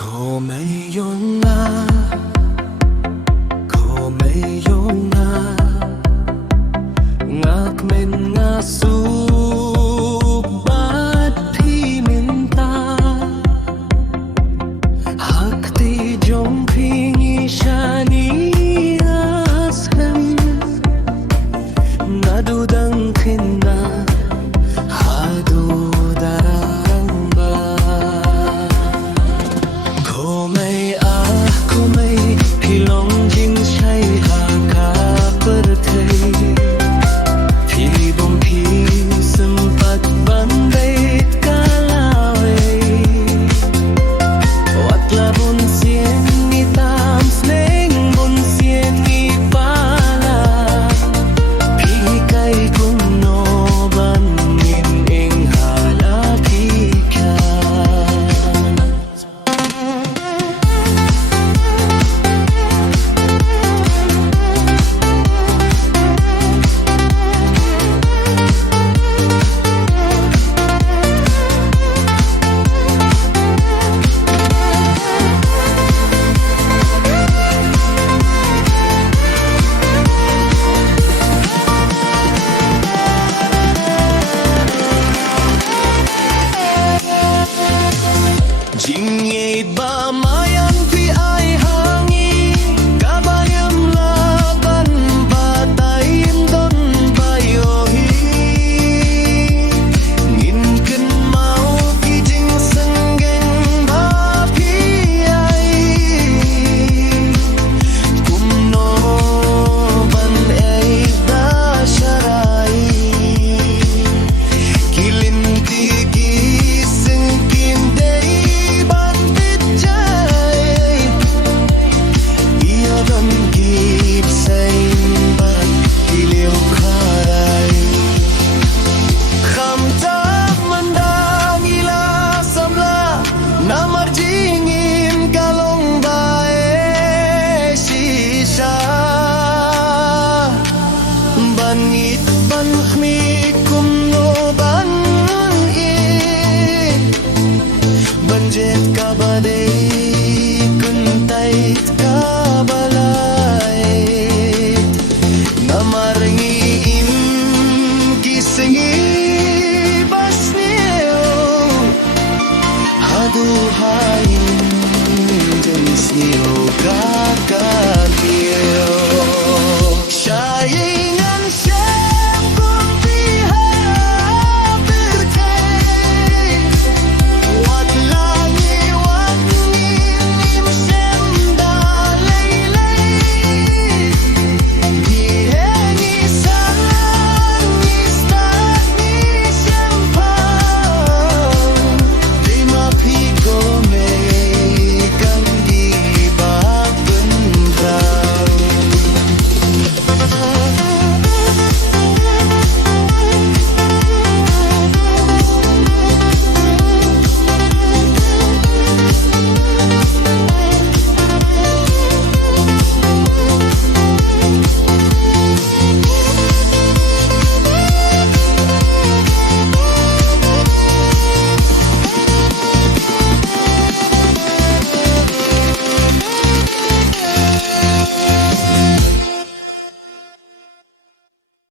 Ko may yun na, ko may yun na ngạc men nga subat thi minta hak ti jong phingi shani ashem nadudang khinna hadu daramba ko may hilong jing shai ha ka par thai phi bom phi sampat bandai kalawe watla bun sien ni tam sneng bun sien ni pala phi kai kun no ban in ing halaki kya Jing ye ba mayan pi ai hangi kabayam laban batayim don bayohi ngin ken mau pi jing sanggeng ba pi ai kum no ban ai da sharai kilin tigi singkin dei Namar jingin kalong bae sisa banit ban khmi kum no ban i banjet ka bade kun tait ka